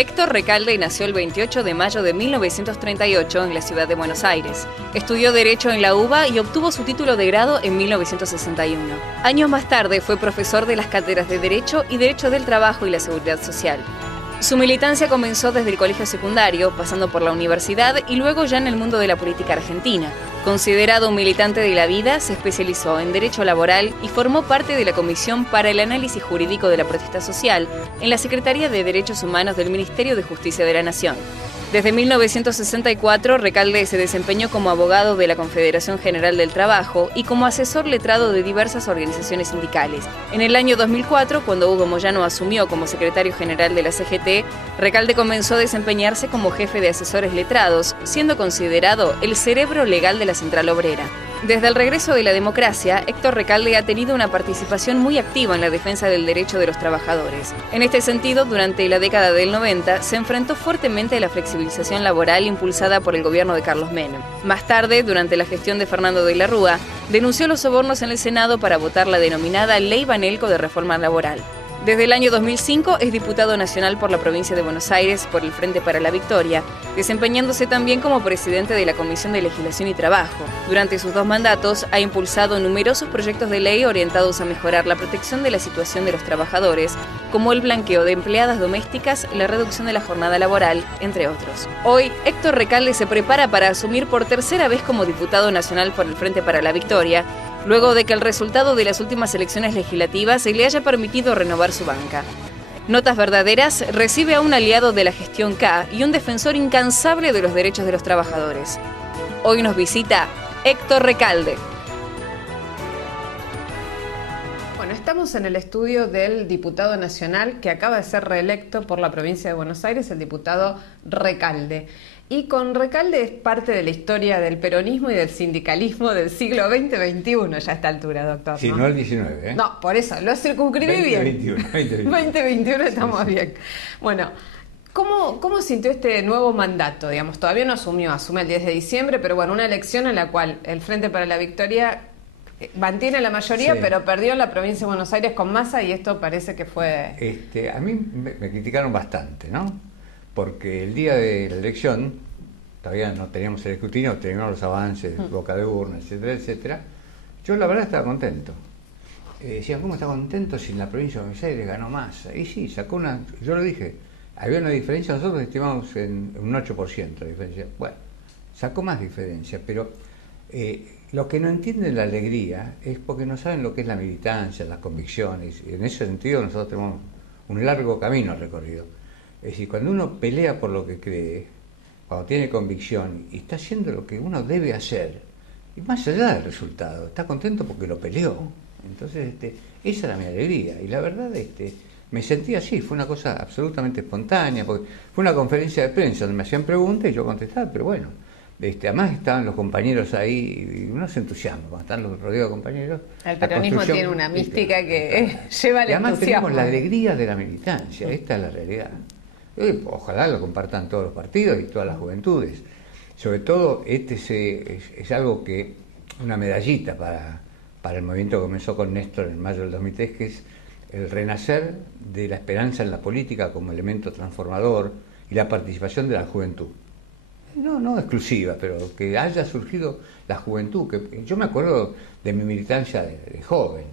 Héctor Recalde nació el 28 de mayo de 1938 en la ciudad de Buenos Aires. Estudió Derecho en la UBA y obtuvo su título de grado en 1961. Años más tarde fue profesor de las cátedras de Derecho y Derecho del Trabajo y la Seguridad Social. Su militancia comenzó desde el colegio secundario, pasando por la universidad y luego ya en el mundo de la política argentina. Considerado un militante de la vida, se especializó en Derecho Laboral y formó parte de la Comisión para el Análisis Jurídico de la Protesta Social en la Secretaría de Derechos Humanos del Ministerio de Justicia de la Nación. Desde 1964, Recalde se desempeñó como abogado de la Confederación General del Trabajo y como asesor letrado de diversas organizaciones sindicales. En el año 2004, cuando Hugo Moyano asumió como secretario general de la CGT, Recalde comenzó a desempeñarse como jefe de asesores letrados, siendo considerado el cerebro legal de la Central Obrera. Desde el regreso de la democracia, Héctor Recalde ha tenido una participación muy activa en la defensa del derecho de los trabajadores. En este sentido, durante la década del 90, se enfrentó fuertemente a la flexibilización laboral impulsada por el gobierno de Carlos Menem. Más tarde, durante la gestión de Fernando de la Rúa, denunció los sobornos en el Senado para votar la denominada Ley Banelco de Reforma Laboral. Desde el año 2005 es diputado nacional por la provincia de Buenos Aires por el Frente para la Victoria, desempeñándose también como presidente de la Comisión de Legislación y Trabajo. Durante sus 2 mandatos ha impulsado numerosos proyectos de ley orientados a mejorar la protección de la situación de los trabajadores, como el blanqueo de empleadas domésticas, la reducción de la jornada laboral, entre otros. Hoy, Héctor Recalde se prepara para asumir por tercera vez como diputado nacional por el Frente para la Victoria, luego de que el resultado de las últimas elecciones legislativas se le haya permitido renovar su banca. Notas Verdaderas recibe a un aliado de la gestión K y un defensor incansable de los derechos de los trabajadores. Hoy nos visita Héctor Recalde. Bueno, estamos en el estudio del diputado nacional que acaba de ser reelecto por la provincia de Buenos Aires, el diputado Recalde. Y con Recalde es parte de la historia del peronismo y del sindicalismo del siglo XX-XXI ya a esta altura, doctor. Sí, no el 19, ¿eh? No, por eso, lo circunscribí bien. 2021 estamos bien. Bueno, ¿cómo sintió este nuevo mandato? Digamos, todavía no asume el 10 de diciembre, pero bueno, una elección en la cual el Frente para la Victoria mantiene la mayoría, sí, pero perdió en la provincia de Buenos Aires con Massa y esto parece que fue... A mí me criticaron bastante, ¿no? Porque el día de la elección, todavía no teníamos el escrutinio, teníamos los avances, boca de urna, etcétera, etcétera. Yo la verdad estaba contento. Decían, ¿cómo está contento si en la provincia de Buenos Aires ganó Massa? Y sí, sacó una, yo lo dije, había una diferencia, nosotros estimamos en un 8% de diferencia. Bueno, sacó más diferencia, pero lo que no entienden la alegría es porque no saben lo que es la militancia, las convicciones. Y en ese sentido nosotros tenemos un largo camino recorrido. Es decir, cuando uno pelea por lo que cree, cuando tiene convicción y está haciendo lo que uno debe hacer, y más allá del resultado, está contento porque lo peleó. Entonces, esa era mi alegría. Y la verdad, me sentí así, fue una cosa absolutamente espontánea, porque fue una conferencia de prensa donde me hacían preguntas y yo contestaba, pero bueno, además estaban los compañeros ahí y uno se entusiasma cuando están los rodeados de compañeros. El peronismo tiene una mística que lleva al y además entusiasmo. Tenemos la alegría de la militancia, esta es la realidad. Ojalá lo compartan todos los partidos y todas las juventudes. Sobre todo, es algo que, una medallita para el movimiento que comenzó con Néstor en mayo del 2003, que es el renacer de la esperanza en la política como elemento transformador y la participación de la juventud. No exclusiva, pero que haya surgido la juventud. Que yo me acuerdo de mi militancia de joven,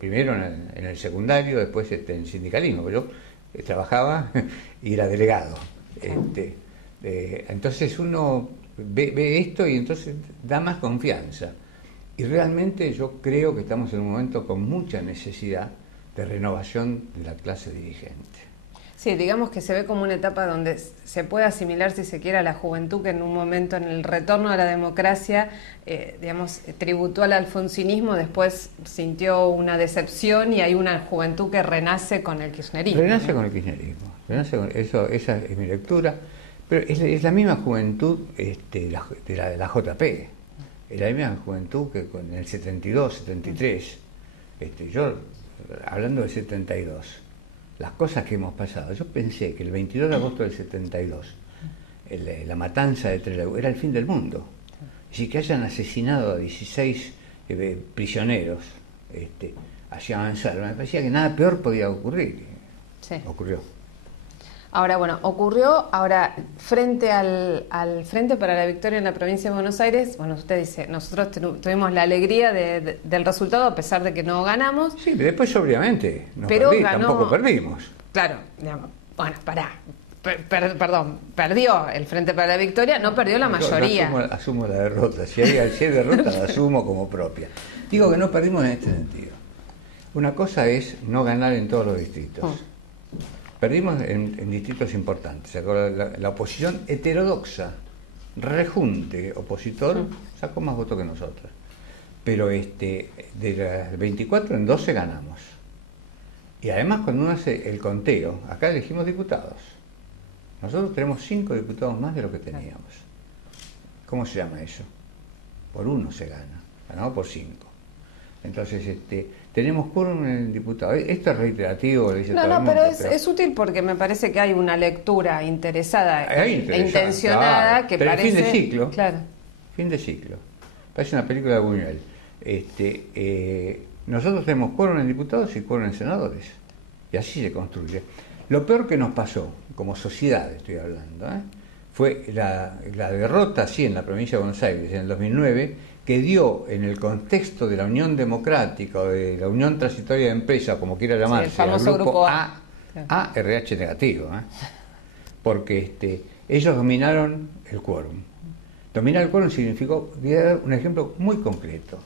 primero en el secundario, después en el sindicalismo, pero yo trabajaba y era delegado. Entonces uno ve esto y entonces da más confianza. Y realmente yo creo que estamos en un momento con mucha necesidad de renovación de la clase dirigente. Sí, digamos que se ve como una etapa donde se puede asimilar, si se quiere, a la juventud que en un momento, en el retorno a la democracia, tributó al alfonsinismo, después sintió una decepción y hay una juventud que renace con el kirchnerismo. Renace con el kirchnerismo, esa es mi lectura, pero es la misma juventud de la JP, es la misma juventud que en el 72, 73, yo hablando del 72, las cosas que hemos pasado. Yo pensé que el 22 de agosto del 72, la matanza de Trelew, era el fin del mundo. Es decir, que hayan asesinado a 16 prisioneros, hacía avanzar. Me parecía que nada peor podía ocurrir. Sí. Ocurrió. Ahora, bueno, ahora frente al Frente para la Victoria en la provincia de Buenos Aires, bueno, usted dice, nosotros tuvimos la alegría del resultado a pesar de que no ganamos. Sí, después obviamente tampoco perdimos. Claro, digamos, bueno, perdón, perdió el Frente para la Victoria, no perdió la mayoría. Asumo la derrota, si hay derrota la asumo como propia. Digo que no perdimos en este sentido. Una cosa es no ganar en todos los distritos. Perdimos en distritos importantes. La oposición heterodoxa, rejunte opositor, sacó más votos que nosotros. Pero de las 24 en 12 ganamos. Y además cuando uno hace el conteo, acá elegimos diputados. Nosotros tenemos 5 diputados más de lo que teníamos. ¿Cómo se llama eso? Por 1 se gana, ganamos por 5. Entonces, tenemos quórum en el diputado. Esto es reiterativo, dice todo el mundo, pero es útil porque me parece que hay una lectura interesada e intencionada, claro, que pero parece... fin de ciclo. Claro. Fin de ciclo. Parece una película de Buñuel. Nosotros tenemos quórum en diputados y quórum en senadores. Y así se construye. Lo peor que nos pasó, como sociedad estoy hablando, fue la derrota, sí, en la provincia de Buenos Aires, en el 2009, que dio en el contexto de la Unión Democrática o de la Unión Transitoria de Empresas, como quiera llamarse, sí, el famoso grupo A, RH negativo, porque ellos dominaron el quórum. Dominar el quórum significó, voy a dar un ejemplo muy concreto.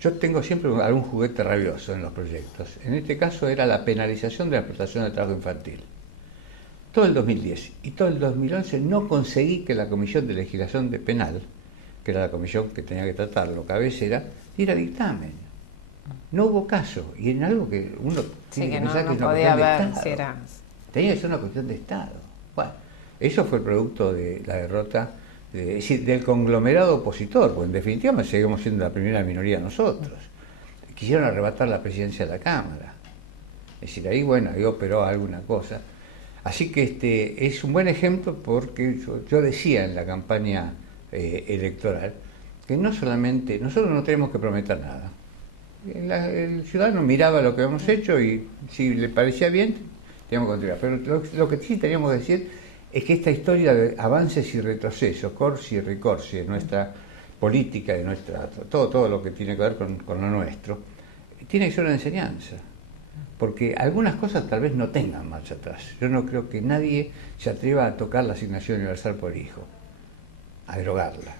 Yo tengo siempre algún juguete rabioso en los proyectos. En este caso era la penalización de la prestación de trabajo infantil. Todo el 2010 y todo el 2011 no conseguí que la Comisión de Legislación de Penal, que era la comisión que tenía que tratarlo, cabecera, diera dictamen. No hubo caso. Y en algo que uno tiene que pensar que es una cuestión de Estado. Tenía que ser una cuestión de Estado. Bueno, eso fue el producto de la derrota, es decir, del conglomerado opositor, porque en definitiva seguimos siendo la primera minoría nosotros. Quisieron arrebatar la presidencia de la Cámara. Es decir, ahí, bueno, ahí operó alguna cosa. Así que es un buen ejemplo porque yo decía en la campaña electoral que no solamente, nosotros no tenemos que prometer nada. El ciudadano miraba lo que habíamos hecho y si le parecía bien, teníamos que continuar. Pero lo que sí teníamos que decir es que esta historia de avances y retrocesos, corsi y ricorsi, de nuestra política, de todo lo que tiene que ver con lo nuestro, tiene que ser una enseñanza. Porque algunas cosas tal vez no tengan marcha atrás. Yo no creo que nadie se atreva a tocar la asignación universal por hijo, a derogarla.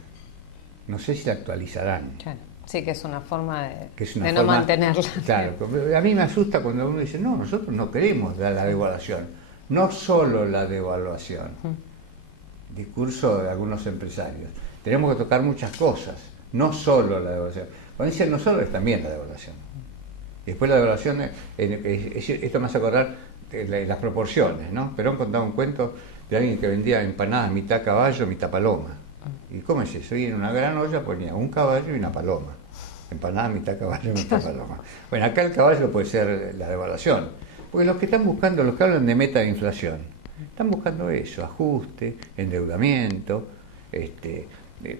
No sé si la actualizarán. Claro. Sí, que es una forma de no mantenerla. Claro, a mí me asusta cuando uno dice, no, nosotros no queremos dar la devaluación, no solo la devaluación. Discurso de algunos empresarios. Tenemos que tocar muchas cosas, no solo la devaluación. Cuando dicen no solo, es también la devaluación. Después la devaluación, esto me hace acordar de las proporciones, ¿no? Perón contaba un cuento de alguien que vendía empanadas mitad caballo, mitad paloma. ¿Y cómo es eso? Y en una gran olla ponía un caballo y una paloma. Empanadas mitad caballo, mitad paloma. Bueno, acá el caballo puede ser la devaluación. Porque los que están buscando, los que hablan de meta de inflación, están buscando eso, ajuste, endeudamiento,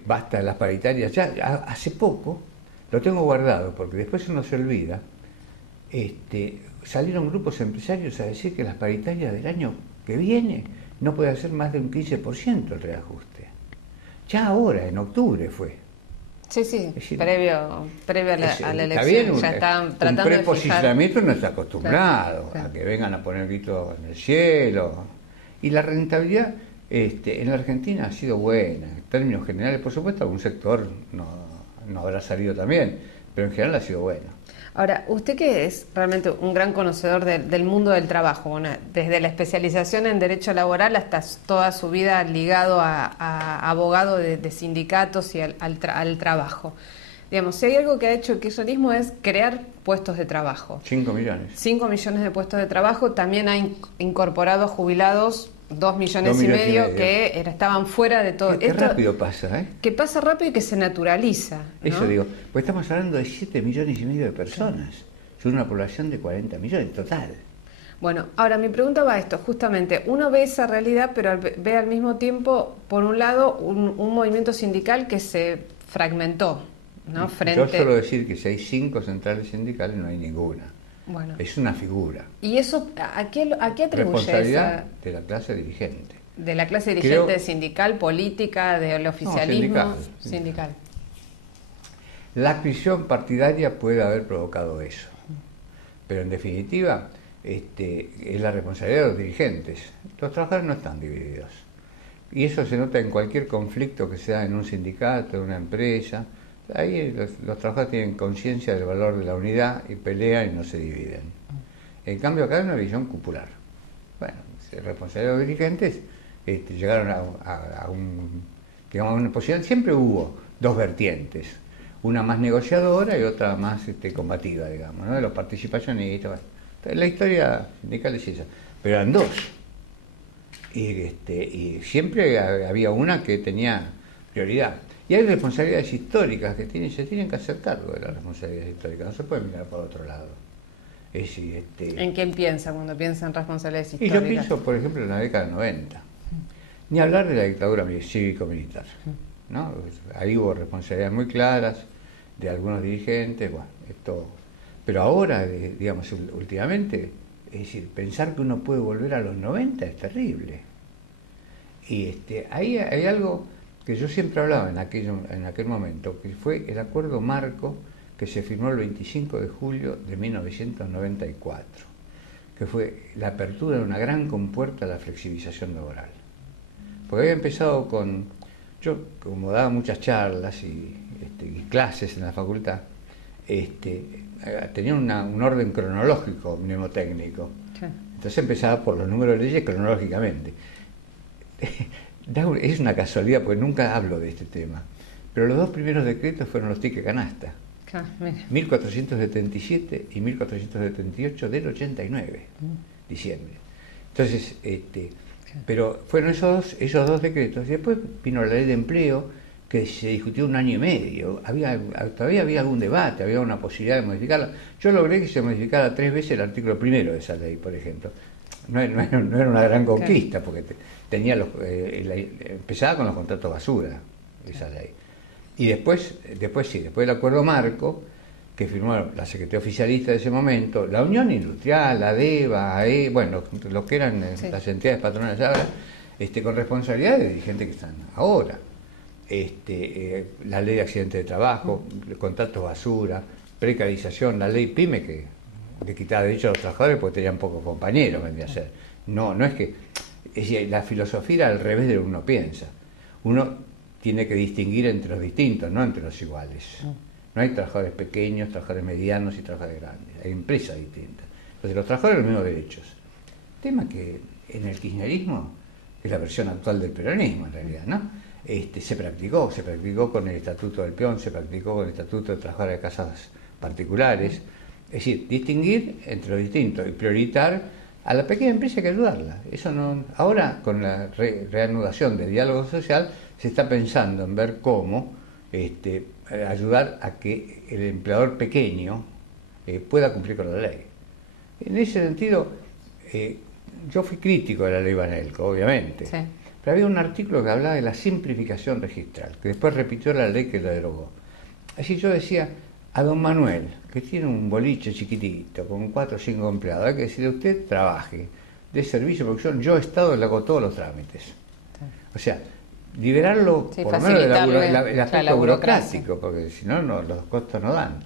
basta las paritarias. Ya hace poco, lo tengo guardado porque después uno se olvida, salieron grupos empresarios a decir que las paritarias del año que viene no puede ser más de un 15% el reajuste. Ya ahora, en octubre fue. Sí, decir, previo a la elección. Bien, ya estaban tratando un preposicionamiento de no está acostumbrado a que vengan a poner gritos en el cielo. Y la rentabilidad en la Argentina ha sido buena. En términos generales, por supuesto, algún sector no habrá salido también, pero en general ha sido buena. Ahora, usted que es realmente un gran conocedor del mundo del trabajo, bueno, desde la especialización en Derecho Laboral hasta toda su vida ligado a abogado de sindicatos y al trabajo. Digamos, si hay algo que ha hecho el kirchnerismo es crear puestos de trabajo. 5 millones. 5 millones de puestos de trabajo. También ha incorporado jubilados 2 millones y medio que estaban fuera de todo. Qué rápido pasa, ¿eh? Que pasa rápido y que se naturaliza, ¿no? Eso digo, pues estamos hablando de 7 millones y medio de personas, sobre una población de 40 millones en total. Bueno, ahora mi pregunta va a esto, justamente, uno ve esa realidad, pero ve al mismo tiempo, por un lado, un movimiento sindical que se fragmentó, ¿no? Yo suelo decir que si hay 5 centrales sindicales, no hay ninguna. Bueno. Es una figura. ¿Y eso a qué atribuye Responsabilidad esa? de la clase dirigente. De la clase dirigente sindical, política, del oficialismo. No, sindical. La adscripción partidaria puede haber provocado eso. Pero en definitiva, es la responsabilidad de los dirigentes. Los trabajadores no están divididos. Y eso se nota en cualquier conflicto que sea en un sindicato, en una empresa. Ahí los trabajadores tienen conciencia del valor de la unidad y pelean y no se dividen. En cambio acá hay una visión cupular. Bueno, responsabilidad de los dirigentes llegaron a una posición. Siempre hubo dos vertientes, una más negociadora y otra más combativa, digamos, ¿no? De los participacionistas. La historia sindical es esa, pero eran dos. Y siempre había una que tenía prioridad. Y hay responsabilidades históricas que se tienen que hacer cargo de las responsabilidades históricas, no se puede mirar por otro lado. Es decir, ¿En quién piensa cuando piensa en responsabilidades y históricas? yo pienso, por ejemplo, en la década del 90. Ni hablar de la dictadura cívico-militar, ¿no? Ahí hubo responsabilidades muy claras de algunos dirigentes, bueno, esto. Pero ahora, digamos, últimamente, es decir, pensar que uno puede volver a los 90 es terrible. Y ahí hay algo que yo siempre hablaba en aquel momento, que fue el acuerdo marco que se firmó el 25 de julio de 1994, que fue la apertura de una gran compuerta a la flexibilización laboral. Porque había empezado yo como daba muchas charlas y clases en la facultad, tenía un orden cronológico mnemotécnico. Sí. Entonces empezaba por los números de leyes cronológicamente. Es una casualidad porque nunca hablo de este tema, pero los dos primeros decretos fueron los tickets canasta, 1477 y 1478 del 89, diciembre. Entonces, pero fueron esos dos decretos, y después vino la ley de empleo, que se discutió 1 año y medio, todavía había algún debate, había una posibilidad de modificarla. Yo logré que se modificara 3 veces el artículo primero de esa ley, por ejemplo. No era una gran conquista, porque tenía empezaba con los contratos basura, esa ley. Y después del acuerdo marco, que firmó la Secretaría Oficialista de ese momento, la Unión Industrial, la DEVA, AE, bueno, los que eran las entidades patronales ahora, con responsabilidad de dirigentes que están ahora. La ley de accidentes de trabajo, contratos basura, precarización, la ley PYME que le quitaba derechos a los trabajadores porque tenían pocos compañeros, vendría a ser. No es que... Es decir, la filosofía era al revés de lo que uno piensa. Uno tiene que distinguir entre los distintos, no entre los iguales. No hay trabajadores pequeños, trabajadores medianos y trabajadores grandes. Hay empresas distintas. Entonces los trabajadores los mismos derechos. Tema que en el kirchnerismo, que es la versión actual del peronismo en realidad, ¿no? Se practicó con el Estatuto del Peón, se practicó con el Estatuto de Trabajadores de Casas Particulares. Es decir, distinguir entre los distintos y prioritar a la pequeña empresa, hay que ayudarla. Eso no. Ahora, con la reanudación del diálogo social, se está pensando en ver cómo ayudar a que el empleador pequeño pueda cumplir con la ley. En ese sentido, yo fui crítico de la ley Banelco, obviamente. Sí. Pero había un artículo que hablaba de la simplificación registral, que después repitió la ley que la derogó. Así yo decía a don Manuel, que tiene un boliche chiquitito, con 4 o 5 empleados, hay que decirle: usted trabaje de servicio de producción, yo Estado le hago todos los trámites. Sí. O sea, liberarlo por lo menos del aspecto burocrático, porque si no, los costos no dan.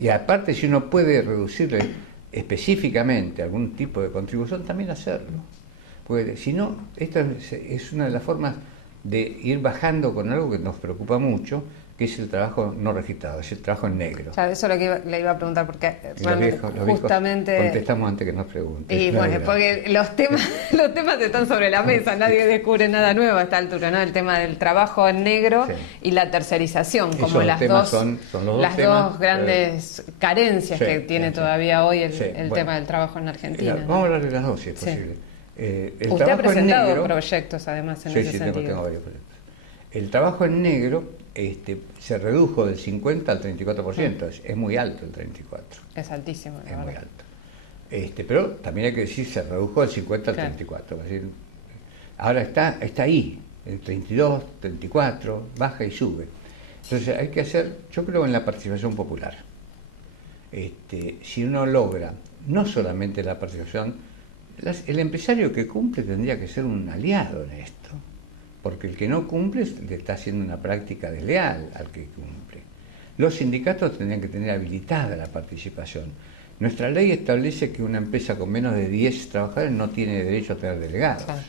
Y aparte, si uno puede reducirle específicamente algún tipo de contribución, también hacerlo. Porque si no, esta es una de las formas de ir bajando con algo que nos preocupa mucho, que es el trabajo no registrado, es el trabajo en negro. Claro, eso es lo que le iba a preguntar, porque justamente... contestamos antes que nos pregunten. Y bueno, porque los temas están sobre la mesa, nadie descubre nada nuevo a esta altura, ¿no? El tema del trabajo en negro y la tercerización, como las dos grandes carencias que tiene todavía hoy el tema del trabajo en Argentina. Vamos a hablar de las dos, si es posible. Usted ha presentado proyectos, además, en ese sentido. Tengo varios proyectos. El trabajo en negro se redujo del 50 al 34%, es muy alto el 34%. Es altísimo, la verdad. Muy alto. Pero también hay que decir, se redujo del 50 al 34%. Es decir, ahora está ahí, el 32, 34, baja y sube. Entonces hay que hacer, yo creo en la participación popular. Si uno logra no solamente la participación, el empresario que cumple tendría que ser un aliado en esto, porque el que no cumple le está haciendo una práctica desleal al que cumple. Los sindicatos tendrían que tener habilitada la participación. Nuestra ley establece que una empresa con menos de 10 trabajadores no tiene derecho a tener delegados. Claro.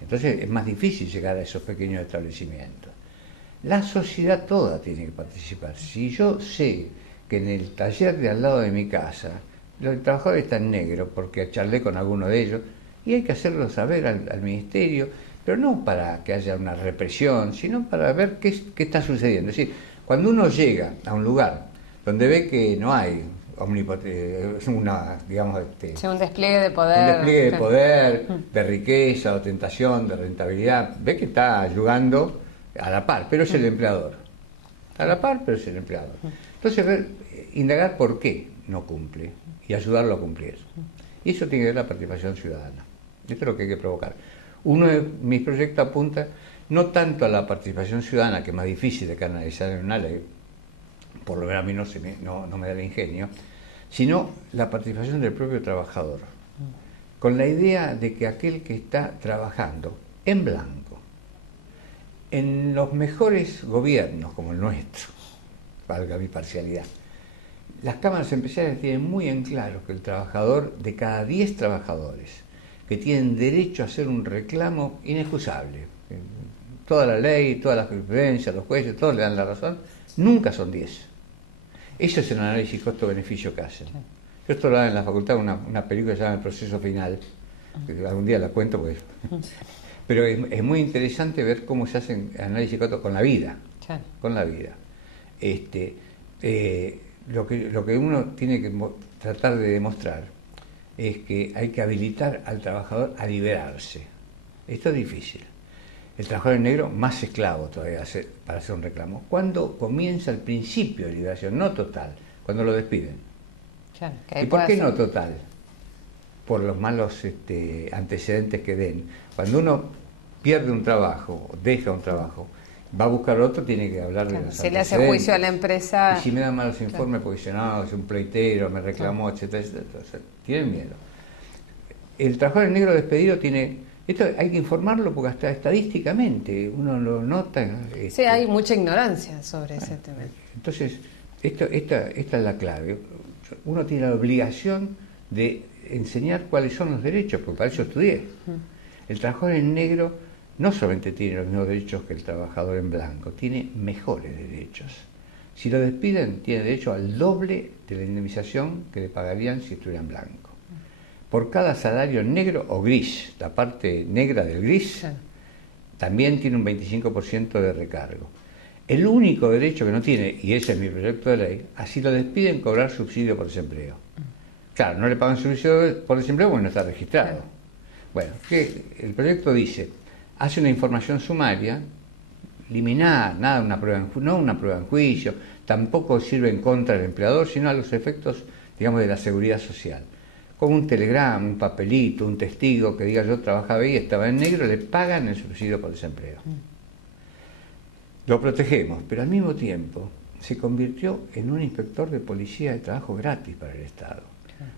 Entonces es más difícil llegar a esos pequeños establecimientos. La sociedad toda tiene que participar. Si yo sé que en el taller de al lado de mi casa los trabajadores están negros, porque charlé con alguno de ellos, y hay que hacerlo saber al ministerio, pero no para que haya una represión, sino para ver qué está sucediendo. Es decir, cuando uno llega a un lugar donde ve que no hay digamos, un despliegue de poder. Un despliegue de poder, de riqueza, de tentación, de rentabilidad, ve que está ayudando a la par, pero es el empleador. A la par, pero es el empleador. Entonces, indagar por qué no cumple y ayudarlo a cumplir. Y eso tiene que ver la participación ciudadana. Esto es lo que hay que provocar. Uno de mis proyectos apunta no tanto a la participación ciudadana, que es más difícil de canalizar en una ley, por lo menos a mí no me da el ingenio, sino la participación del propio trabajador, con la idea de que aquel que está trabajando en blanco, en los mejores gobiernos como el nuestro, valga mi parcialidad, las cámaras empresariales tienen muy en claro que el trabajador, de cada 10 trabajadores que tienen derecho a hacer un reclamo inexcusable, toda la ley, toda la jurisprudencia, los jueces, todos le dan la razón, nunca son 10. Eso es el análisis costo-beneficio que hacen. Yo esto lo hago en la facultad, una película que se llama El proceso final, que algún día la cuento, pues. Pero es muy interesante ver cómo se hacen análisis costo con la vida. Con la vida. Lo que uno tiene que tratar de demostrar es que hay que habilitar al trabajador a liberarse. Esto es difícil. El trabajador en negro más esclavo todavía para hacer un reclamo. ¿Cuándo comienza el principio de liberación? No total, cuando lo despiden. Claro, ¿y por qué no total? Por los malos antecedentes que den. Cuando uno pierde un trabajo, deja un trabajo, va a buscar otro, tiene que hablar de los antecedentes. Se le hace juicio a la empresa. Y si me dan malos informes, porque yo no, es un pleitero, me reclamó, etcétera, etcétera. Entonces, tienen miedo. El trabajador en negro despedido tiene... Esto hay que informarlo porque hasta estadísticamente uno lo nota. Sí, hay mucha ignorancia sobre ese tema. Entonces, esta es la clave. Uno tiene la obligación de enseñar cuáles son los derechos, porque para eso estudié. El trabajador en negro no solamente tiene los mismos derechos que el trabajador en blanco, tiene mejores derechos. Si lo despiden, tiene derecho al doble de la indemnización que le pagarían si estuviera en blanco. Por cada salario negro o gris, la parte negra del gris, también tiene un 25% de recargo. El único derecho que no tiene, y ese es mi proyecto de ley, así lo despiden, cobrar subsidio por desempleo. Claro, no le pagan subsidio por desempleo porque no está registrado. Bueno, el proyecto dice, hace una información sumaria, liminar, nada, no una prueba en juicio, tampoco sirve en contra del empleador, sino a los efectos, digamos, de la seguridad social. Con un telegrama, un papelito, un testigo que diga yo trabajaba ahí, estaba en negro, le pagan el subsidio por desempleo. Lo protegemos, pero al mismo tiempo se convirtió en un inspector de policía de trabajo gratis para el Estado.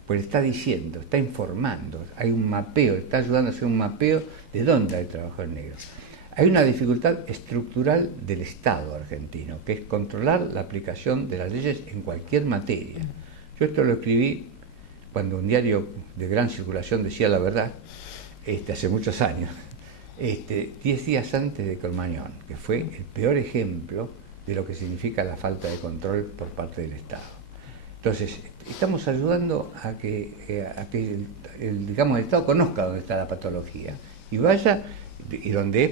Pues está diciendo, está informando, hay un mapeo, está ayudando a hacer un mapeo de dónde hay trabajo en negro. Hay una dificultad estructural del Estado argentino, que es controlar la aplicación de las leyes en cualquier materia. Yo esto lo escribí cuando un diario de gran circulación decía La Verdad, hace muchos años, 10 días antes de Cromañón, que fue el peor ejemplo de lo que significa la falta de control por parte del Estado. Entonces, estamos ayudando a que el Estado conozca dónde está la patología y vaya, y donde es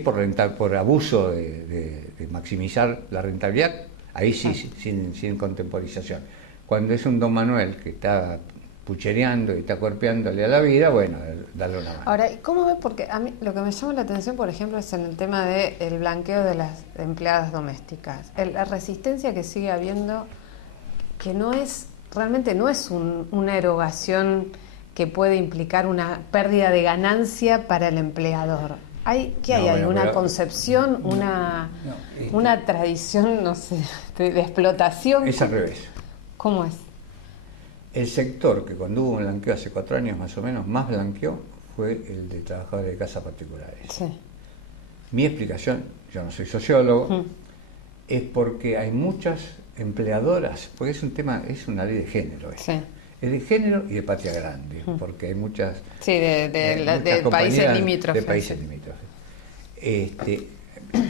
por abuso de maximizar la rentabilidad, ahí sí, sin contemporización. Cuando es un don Manuel que está puchereando y está cuerpeándole a la vida, bueno, darle una mano. Ahora, ¿cómo ves? Porque a mí lo que me llama la atención, por ejemplo, es en el tema del blanqueo de las empleadas domésticas. La resistencia que sigue habiendo, que realmente no es una erogación que puede implicar una pérdida de ganancia para el empleador. ¿Hay una concepción, una tradición, no sé, de explotación? Es al revés. ¿Cómo es? El sector que cuando hubo un blanqueo hace 4 años más o menos, más blanqueó, fue el de trabajadores de casas particulares. Sí. Mi explicación, yo no soy sociólogo, es porque hay muchas empleadoras, porque es un tema, es una ley de género. Sí. Es de género y de patria grande, porque hay muchas... Sí, de países limítrofes. De países limítrofes.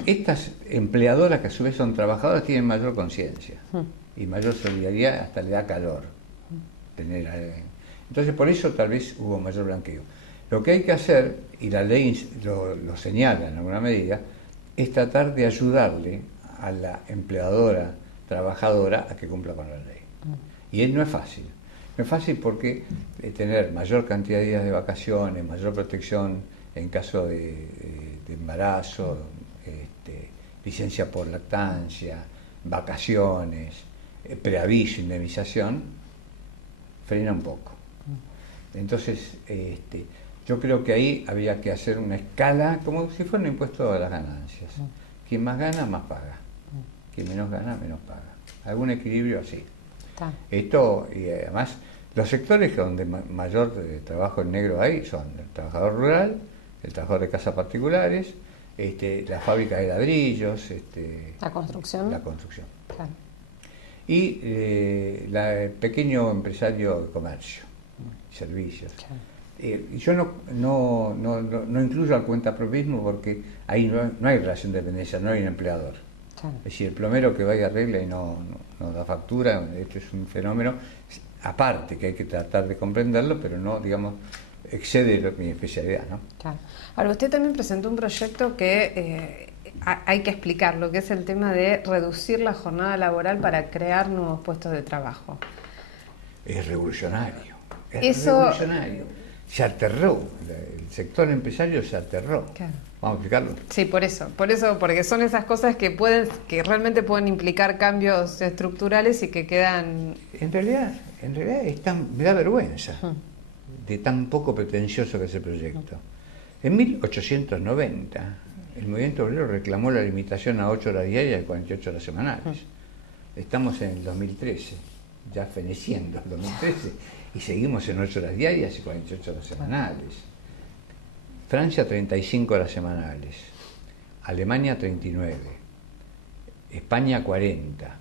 Estas empleadoras, que a su vez son trabajadoras, tienen mayor conciencia y mayor solidaridad, hasta le da calor tener. Entonces, por eso tal vez hubo mayor blanqueo. Lo que hay que hacer, y la ley lo señala en alguna medida, es tratar de ayudarle a la empleadora, trabajadora, a que cumpla con la ley. Y no es fácil. No es fácil porque tener mayor cantidad de días de vacaciones, mayor protección en caso de embarazo, licencia por lactancia, vacaciones, preaviso, indemnización, frena un poco. Entonces, yo creo que ahí había que hacer una escala, como si fuera un impuesto a las ganancias. Quien más gana, más paga. Quien menos gana, menos paga. Algún equilibrio así. Esto, y además, los sectores donde mayor trabajo en negro hay son el trabajador rural, el trabajador de casas particulares, la fábrica de ladrillos, la construcción. Claro. Y el pequeño empresario de comercio, servicios. Claro. Yo no incluyo al cuentapropismo porque ahí no hay relación de dependencia, no hay un empleador. Claro. Es decir, el plomero que va y arregla y no da factura, esto es un fenómeno aparte que hay que tratar de comprenderlo, pero no, digamos, excede mi especialidad, ¿no? Claro. Ahora, usted también presentó un proyecto que hay que explicarlo, que es el tema de reducir la jornada laboral para crear nuevos puestos de trabajo. Es revolucionario. Revolucionario. Se aterró, el sector empresario se aterró. Claro. ¿Vamos a explicarlo? Sí, por eso, porque son esas cosas que realmente pueden implicar cambios estructurales y que quedan... En realidad me da vergüenza de tan poco pretencioso que es el proyecto. En 1890, el movimiento obrero reclamó la limitación a 8 horas diarias y 48 horas semanales. Estamos en el 2013, ya feneciendo el 2013, y seguimos en 8 horas diarias y 48 horas semanales. Francia 35 horas semanales, Alemania 39, España 40.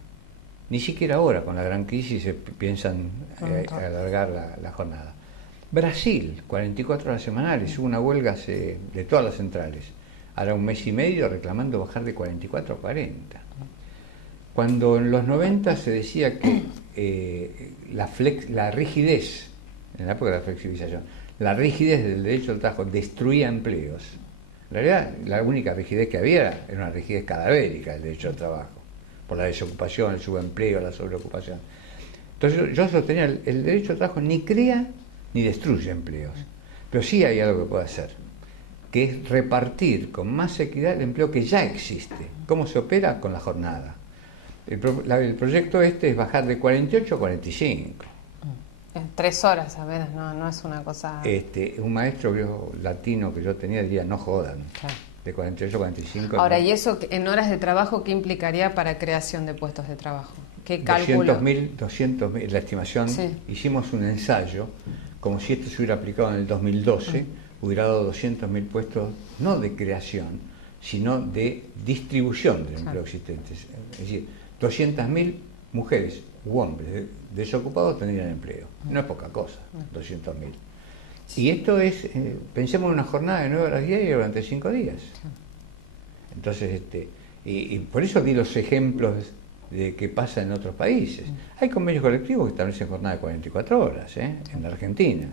Ni siquiera ahora con la gran crisis se piensan alargar la jornada. Brasil 44 horas semanales, hubo una huelga de todas las centrales, ahora 1 mes y medio reclamando bajar de 44 a 40. Cuando en los 90 se decía que la rigidez, en la época de la flexibilización, la rigidez del derecho al trabajo destruía empleos. En realidad, la única rigidez que había era una rigidez cadavérica del derecho al trabajo, por la desocupación, el subempleo, la sobreocupación. Entonces yo sostenía, el derecho al trabajo ni crea ni destruye empleos, pero sí hay algo que puede hacer, que es repartir con más equidad el empleo que ya existe. ¿Cómo se opera? Con la jornada. El proyecto es bajar de 48 a 45. 3 horas a veces, no es una cosa... Un maestro latino que yo tenía diría, no jodan, claro. De 48 a 45. Ahora, ¿y eso en horas de trabajo qué implicaría para creación de puestos de trabajo? ¿Qué cálculo? 200.000, la estimación, sí. Hicimos un ensayo, como si esto se hubiera aplicado en el 2012, hubiera dado 200.000 puestos, no de creación, sino de distribución del empleo existente. Es decir, 200.000 mujeres u hombres desocupados tendrían empleo. No es poca cosa, 200.000. Y esto es, pensemos en una jornada de 9 horas diarias durante 5 días. Entonces, y por eso di los ejemplos de qué pasa en otros países. Hay convenios colectivos que establecen jornada de 44 horas, en la Argentina.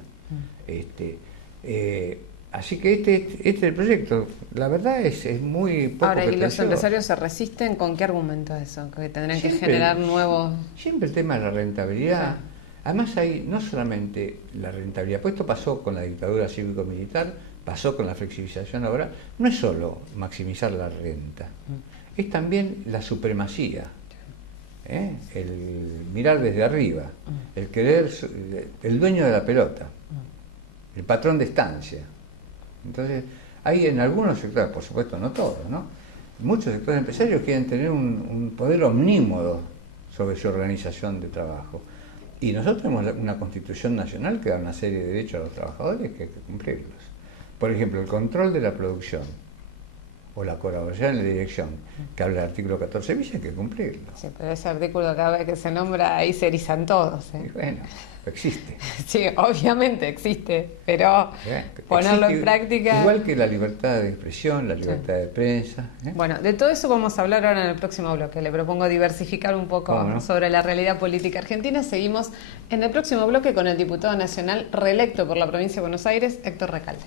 Así que este es el proyecto. La verdad es muy poco Ahora, ¿y los pretencioso. empresarios se resisten? ¿Con qué argumento eso? ¿Que tendrán que generar nuevos...? Siempre el tema de la rentabilidad. Sí. Además hay no solamente la rentabilidad, pues esto pasó con la dictadura cívico-militar, pasó con la flexibilización ahora, no es solo maximizar la renta, es también la supremacía, el mirar desde arriba, el querer, el dueño de la pelota, el patrón de estancia. Entonces, hay en algunos sectores, por supuesto no todos, ¿no? Muchos sectores empresarios quieren tener un poder omnímodo sobre su organización de trabajo. Y nosotros tenemos una Constitución Nacional que da una serie de derechos a los trabajadores que hay que cumplirlos. Por ejemplo, el control de la producción o la colaboración en la dirección, que habla del artículo 14 bis, hay que cumplirlo. Sí, pero ese artículo cada vez que se nombra ahí se erizan todos. Y bueno, existe. Sí, obviamente existe, pero ponerlo en práctica... Igual que la libertad de expresión, la libertad de prensa. Bueno, de todo eso vamos a hablar ahora en el próximo bloque. Le propongo diversificar un poco sobre la realidad política argentina. Seguimos en el próximo bloque con el diputado nacional reelecto por la provincia de Buenos Aires, Héctor Recalde.